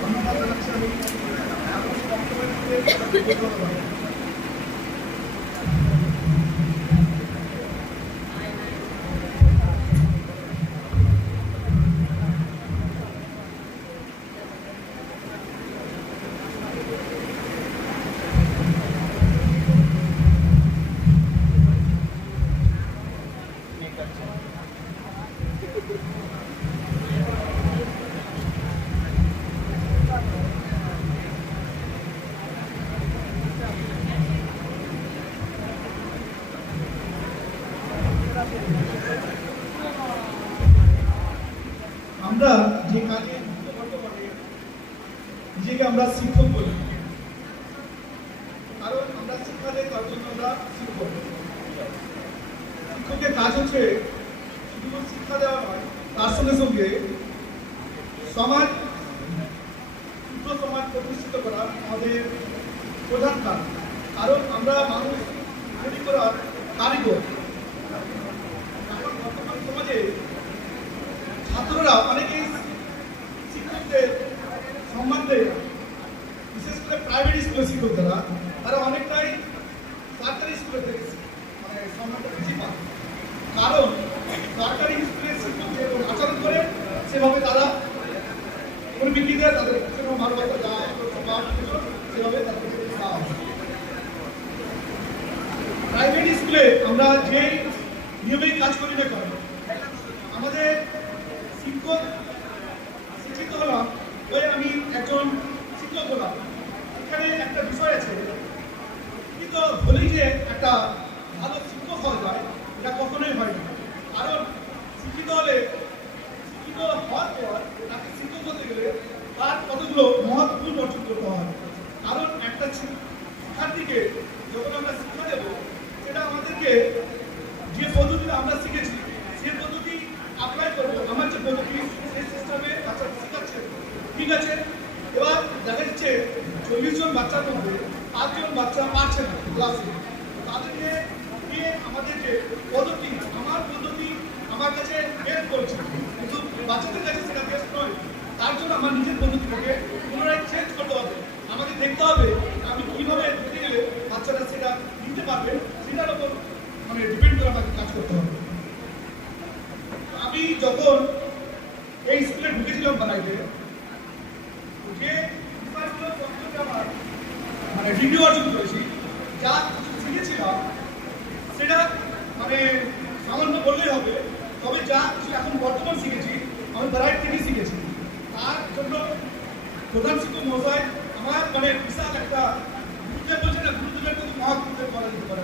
ধন্যবাদ জানাচ্ছি আমি আমরা যে কাজে নিজেকে আমরা শিক্ষক বলি, কারণ আমরা শিক্ষা দেই তার জন্য আমরা শিক্ষক। শিক্ষকের কাজ হচ্ছে শুধু শিক্ষা দেওয়া নয়, তার সঙ্গে সঙ্গে সমাজ সুস্থ সমাজ প্রতিষ্ঠিত করা আমাদের প্রধান কাজ। কারণ আমরা মানুষ তৈরি করার কারিগর। এখন বর্তমান সমাজে ছাত্ররা অনেকেই শিক্ষকদের সম্মান দেয়, বিশেষ করে প্রাইভেট স্কুলের শিক্ষকরা তারা অনেকটাই সরকারি স্কুলের থেকে মানে সম্মানটা বেশি পায়। কারণ সরকারি স্কুলের শিক্ষক যেরকম আচরণ করে সেভাবে তারা পরিবিকি দেয়, তাদের সেরকম ভালোবাসা যায় সেভাবে তাদের দেওয়া হয়। প্রাইভেট স্কুলে আমরা যে নিয়মেই কাজ করি না কেন, আমাদের শিক্ষক শিক্ষিত হলাম ওই আমি একজন শিক্ষক হলাম, এখানে একটা বিষয় আছে কিন্তু বলেই যে একটা ভালো শিক্ষক হওয়া যায় এটা কখনোই হয় না। কারণ শিক্ষিত হলে শিক্ষিত হওয়ার পর তাকে শিক্ষক হতে গেলে তার কতগুলো মহৎ গুণ অর্জন করতে হয়। কারণ একটা শিক্ষার্থীকে যখন আমরা শিক্ষা দেব সেটা আমাদেরকে যে পদ্ধতিটা আমরা শিখেছি সে পদ্ধতি অ্যাপ্লাই করবো। আমার যে পদ্ধতি সেই সিস্টেমে বাচ্চা শিখাচ্ছে, ঠিক আছে। এবার দেখা যাচ্ছে 40 জন বাচ্চার মধ্যে 5 জন বাচ্চা পারছে না ক্লাসে, তাদেরকে নিয়ে আমাদের যে পদ্ধতি, আমার পদ্ধতি আমার কাছে বেস্ট করছে, কিন্তু বাচ্চাদের কাছে সেটা বেস্ট নয়। তার জন্য আমার নিজের পদ্ধতিটাকে পুনরায় চেঞ্জ করতে হবে। আমাকে দেখতে হবে আমি কিভাবে দিতে গেলে বাচ্চারা সেটা নিতে পারবে, সেটার উপর মানে ডিপেন্ড করে আমাকে কাজ করতে হবে। আমি যখন এই স্কুলে ঢুকেছিলাম বানাইতে, যে বিষয়গুলো সম্পর্কে আমার মানে ডিগ্রি অর্জন করেছি, যা কিছু শিখেছিলাম সেটা মানে সামান্য বললেই হবে। তবে যা কিছু এখন বর্তমান শিখেছি আমি বারাইট থেকে শিখেছি। তার জন্য প্রধান শিক্ষক মহাশয় আমার মানে বিশাল একটা গুরুত্বের বলছে না, গুরুত্বের কিন্তু মহাগুরুত্বের করা যেতে পারে।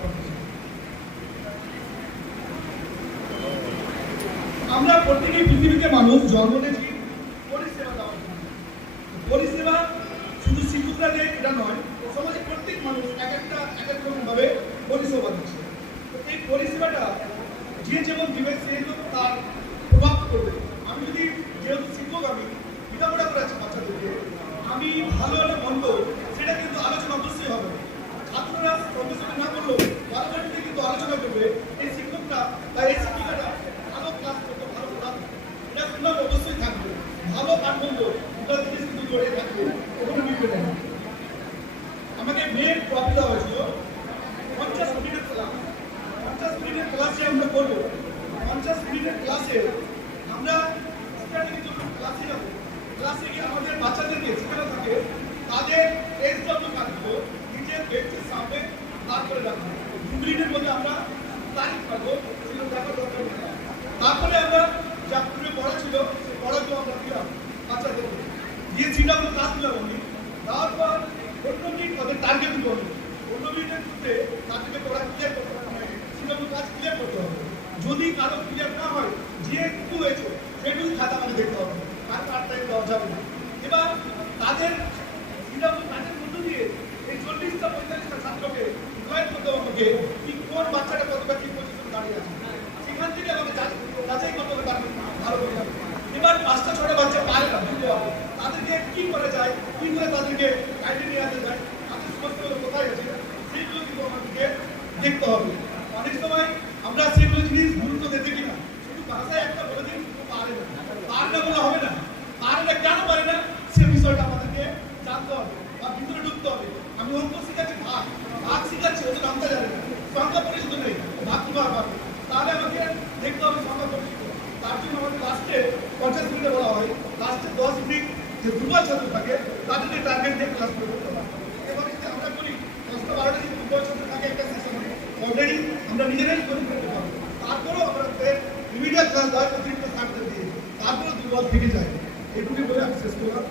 আমরা প্রত্যেকেই পৃথিবীতে মানুষ জন্ম নিয়েছি পরিষেবা দেওয়ার জন্য। পরিষেবা শুধু শিক্ষকরা দেয় এটা নয়, সমাজে প্রত্যেক মানুষ এক এক রকমভাবে পরিষেবা দিচ্ছে। তো এই পরিষেবাটা যে যেমন দিবে সেই তার প্রভাব করবে। আমি যদি যেহেতু শিক্ষক আমি পিতামাতা করাচ্ছি বাচ্চাদেরকে, আমি ভালো হলে মন্দ সেটা কিন্তু আলোচনা অবশ্যই হবে। ছাত্ররা সঙ্গে সঙ্গে না করলেও পরবর্তীতে কিন্তু আলোচনা করবে এই শিক্ষকটা বা এই শিক্ষিকাটা ভালো ক্লাস করতে ভালো ক্লাস, এটা সুন্দর অবশ্যই থাকবে। ভালো আর মন্দ দুটা জিনিস কিন্তু জড়িয়ে থাকবে, ওখানে বিপদে না। আমাকে মেন টপিক দেওয়া হয়েছিল 50 মিনিটের ক্লাস। 50 মিনিটের ক্লাসে আমরা করবো। 50 মিনিটের ক্লাসে আমরা ক্লাসে যাবো। ক্লাসে গিয়ে আমাদের বাচ্চাদেরকে শেখানো থাকে তাদের এসডব্লিউ কাজগুলো নিজের ব্যক্তির সামনে দাঁড় করে রাখবো। 2 মিনিটের মধ্যে আমরা তারিখ পাবো, সেগুলো দেখার দরকার নেই। তারপরে আমরা যা পূর্বে পড়া ছিল সেই পড়াগুলো আমরা দিলাম বাচ্চাদেরকে, দিয়ে যেটা আমরা কাজ দিলাম আমি দেওয়ার পর 15 মিনিট তাদের টার্গেট করবো। 15 মিনিটের মধ্যে তাদেরকে পড়া ক্লিয়ার করতে হবে, সেটা কাজ ক্লিয়ার করতে হবে। যদি কারো ক্লিয়ার না হয় যেটুকু হয়েছে সেটুকু খাতা আমাদের দেখতে হবে, আর পার্ট টাইম দেওয়া যাবে না। এবার তাদের কাজের মধ্য দিয়ে এই 40টা 45টা ছাত্রকে জয়েন করতে হবে আমাকে, কি কোন বাচ্চাটা কতটা কি পজিশন দাঁড়িয়ে আছে সেখান থেকে আমাকে যাচাই করতে হবে তার ভালো করে। এবার 5টা 6টা বাচ্চা পায় না, বুঝতে হবে তাদেরকে কি করা যায়, কি করে তাদেরকে গাইডে নিয়ে আসতে যায়, তাদের সমস্যাগুলো কোথায় আছে সেইগুলো কিন্তু আমাদেরকে দেখতে হবে। অনেক সময় আমরা সেগুলো জিনিস গুরুত্ব দিতে কিনা শুধু ভাষায় একটা বলে দিন পারে না, পারে না বলে হবে না, পারে না কেন পারে না সে বিষয় ছাত্র থাকে তাদেরকে টার্গেট দিয়ে ক্লাস করে করতে পারবো। এবার যদি আমরা করি 10টা 12টা যদি দুর্বল ছাত্র থাকে একটা সেশনে অলরেডি আমরা নিজেরাই তৈরি করতে পারবো। তারপরেও আমাদের রিমিডিয়াল ক্লাস দেওয়ার অতিরিক্ত ছাত্রদের দিয়ে তারপরেও দুর্বল থেকে যায়। এটুকুই বলে আমি শেষ করলাম।